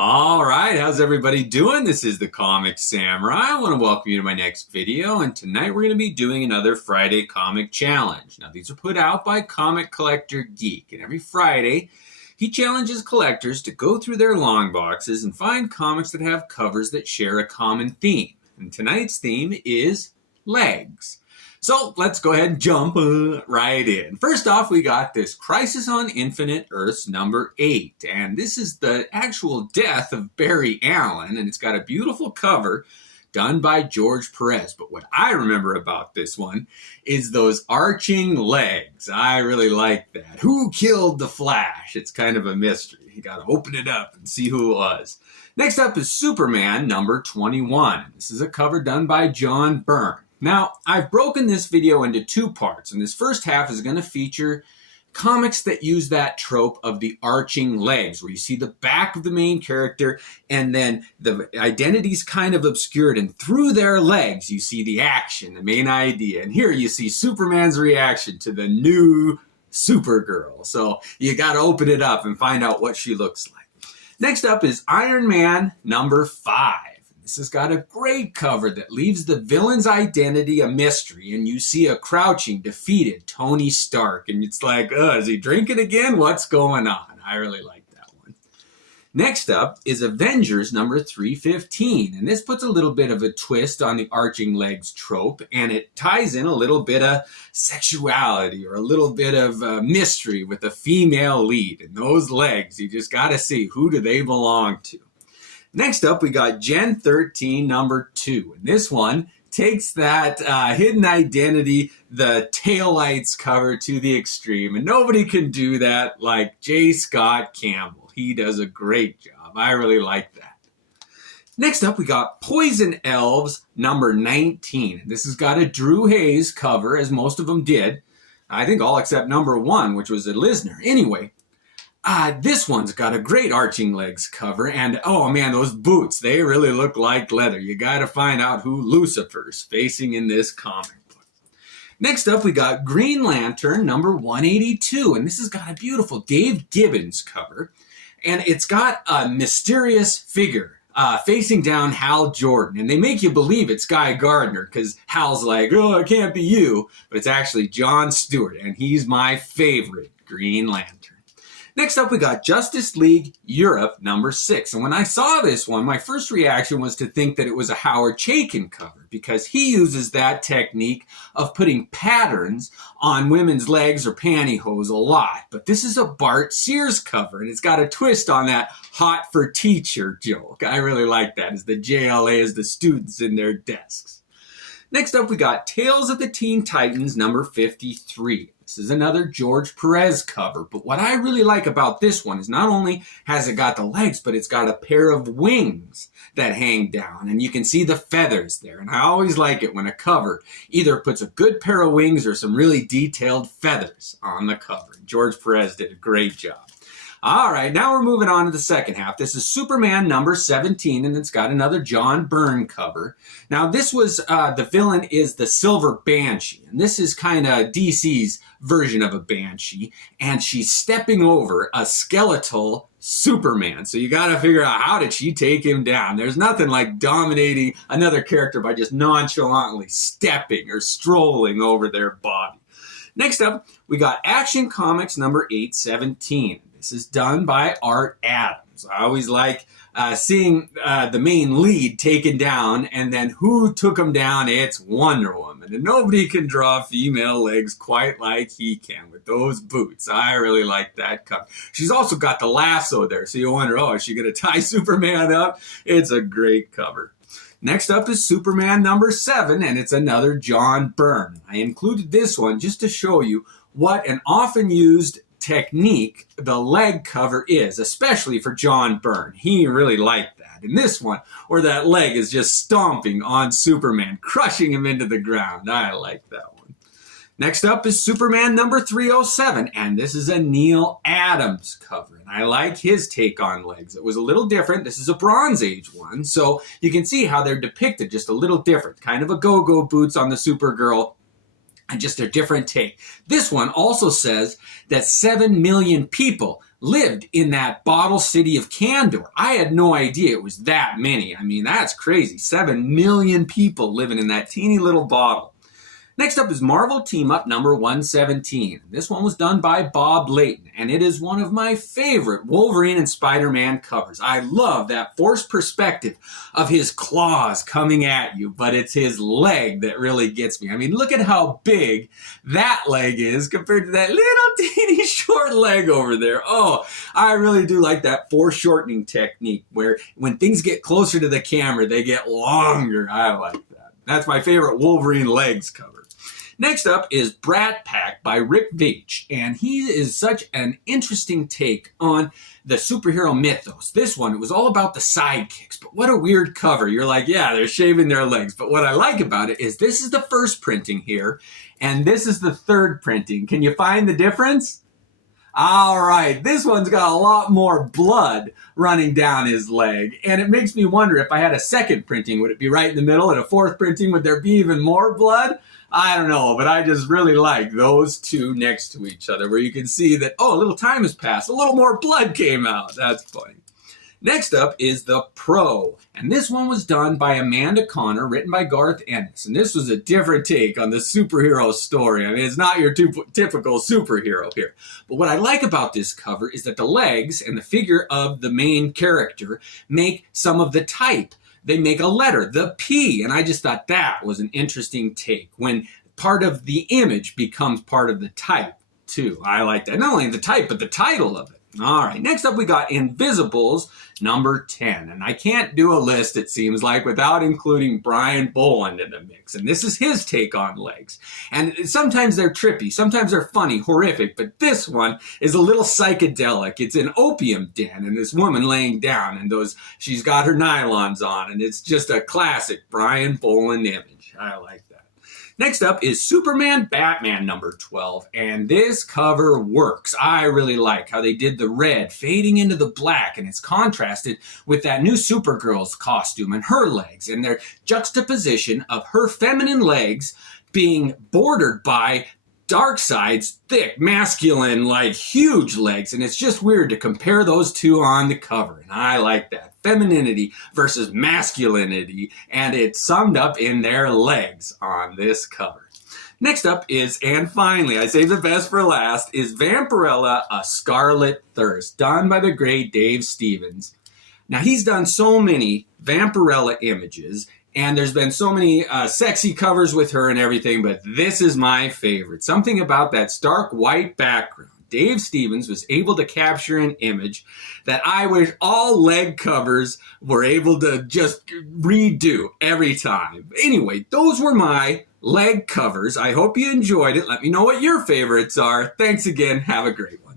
All right, how's everybody doing? This is the Comic Samurai. I want to welcome you to my next video, and tonight we're going to be doing another Friday comic challenge. Now, these are put out by Comic Collector Geek, and every Friday he challenges collectors to go through their long boxes and find comics that have covers that share a common theme. And tonight's theme is legs. So let's go ahead and jump right in. First off, we got this Crisis on Infinite Earths number 8. And this is the actual death of Barry Allen. And it's got a beautiful cover done by George Perez. But what I remember about this one is those arching legs. I really like that. Who killed the Flash? It's kind of a mystery. You got to open it up and see who it was. Next up is Superman number 21. This is a cover done by John Byrne. Now, I've broken this video into two parts, and this first half is going to feature comics that use that trope of the arching legs, where you see the back of the main character, and then the identity's kind of obscured, and through their legs you see the action, the main idea. And here you see Superman's reaction to the new Supergirl. So you got to open it up and find out what she looks like. Next up is Iron Man number 5. This has got a great cover that leaves the villain's identity a mystery, and you see a crouching, defeated Tony Stark, and it's like, is he drinking again? What's going on? I really like that one. Next up is Avengers number 315, and this puts a little bit of a twist on the arching legs trope, and it ties in a little bit of sexuality or a little bit of mystery with a female lead, and those legs, you just got to see, who do they belong to? Next up, we got Gen 13 number 2. And this one takes that hidden identity, the taillights cover to the extreme. And nobody can do that like J. Scott Campbell. He does a great job. I really like that. Next up, we got Poison Elves number 19. This has got a Drew Hayes cover, as most of them did. I think all except number 1, which was a Lisner. Anyway. This one's got a great arching legs cover, and oh man, those boots, they really look like leather. You gotta find out who Lucifer's facing in this comic book. Next up, we got Green Lantern number 182, and this has got a beautiful Dave Gibbons cover, and it's got a mysterious figure facing down Hal Jordan, and they make you believe it's Guy Gardner, because Hal's like, oh, it can't be you, but it's actually John Stewart, and he's my favorite Green Lantern. Next up, we got Justice League Europe number 6. And when I saw this one, my first reaction was to think that it was a Howard Chaykin cover, because he uses that technique of putting patterns on women's legs or pantyhose a lot. But this is a Bart Sears cover, and it's got a twist on that hot for teacher joke. I really like that, as the JLA is the students in their desks. Next up, we got Tales of the Teen Titans number 53. This is another George Perez cover, but what I really like about this one is not only has it got the legs, but it's got a pair of wings that hang down, and you can see the feathers there. And I always like it when a cover either puts a good pair of wings or some really detailed feathers on the cover. George Perez did a great job. All right, now we're moving on to the second half. This is Superman number 17, and it's got another John Byrne cover. Now, this was, the villain is the Silver Banshee, and this is kind of DC's version of a Banshee, and she's stepping over a skeletal Superman. So you got to figure out, how did she take him down? There's nothing like dominating another character by just nonchalantly stepping or strolling over their body. Next up, we got Action Comics number 817. This is done by Art Adams. I always like seeing the main lead taken down, and then who took him down? It's Wonder Woman. And nobody can draw female legs quite like he can with those boots. I really like that cover. She's also got the lasso there, so you wonder, is she going to tie Superman up? It's a great cover. Next up is Superman number 7, and it's another John Byrne. I included this one just to show you what an often used technique the leg cover is, especially for John Byrne. He really liked that. In this one, where that leg is just stomping on Superman, crushing him into the ground. I like that one. Next up is Superman number 307, and this is a Neil Adams cover. And I like his take on legs. It was a little different. This is a Bronze Age one, so you can see how they're depicted just a little different. Kind of a go-go boots on the Supergirl, and just a different take. This one also says that 7 million people lived in that bottle city of Candor. I had no idea it was that many. I mean, that's crazy. 7 million people living in that teeny little bottle. Next up is Marvel Team Up number 117. This one was done by Bob Layton, and it is one of my favorite Wolverine and Spider-Man covers. I love that forced perspective of his claws coming at you, but it's his leg that really gets me. I mean, look at how big that leg is compared to that little teeny short leg over there. Oh, I really do like that foreshortening technique where when things get closer to the camera, they get longer. I like that. That's my favorite Wolverine legs cover. Next up is Brat Pack by Rick Veitch, and he is such an interesting take on the superhero mythos. This one, it was all about the sidekicks, but what a weird cover. You're like, yeah, they're shaving their legs, but what I like about it is this is the first printing here, and this is the third printing. Can you find the difference? All right, this one's got a lot more blood running down his leg, and it makes me wonder if I had a second printing, would it be right in the middle, and a fourth printing, would there be even more blood? I don't know, but I just really like those two next to each other where you can see that, oh, a little time has passed, a little more blood came out. That's funny. Next up is The Pro, and this one was done by Amanda Connor, written by Garth Ennis, and this was a different take on the superhero story. I mean, it's not your typical superhero here, but what I like about this cover is that the legs and the figure of the main character make some of the type. They make a letter, the P, and I just thought that was an interesting take when part of the image becomes part of the type, too. I like that. Not only the type, but the title of it. All right, next up we got Invisibles number 10, and I can't do a list, it seems like, without including Brian Boland in the mix, and this is his take on legs. And sometimes they're trippy, sometimes they're funny, horrific, but this one is a little psychedelic. It's an opium den, and this woman laying down, and she's got her nylons on, and it's just a classic Brian Boland image. I like that. Next up is Superman Batman number 12, and this cover works. I really like how they did the red fading into the black, and it's contrasted with that new Supergirl's costume and her legs, and their juxtaposition of her feminine legs being bordered by Darkseid's thick, masculine, like huge legs, and it's just weird to compare those two on the cover, and I like that. Femininity versus masculinity, and it's summed up in their legs on this cover. Next up is, and finally, I saved the best for last, is Vampirella, A Scarlet Thirst, done by the great Dave Stevens. Now, he's done so many Vampirella images, and there's been so many sexy covers with her and everything, but this is my favorite. Something about that stark white background. Dave Stevens was able to capture an image that I wish all leg covers were able to just redo every time. Anyway, those were my leg covers. I hope you enjoyed it. Let me know what your favorites are. Thanks again. Have a great one.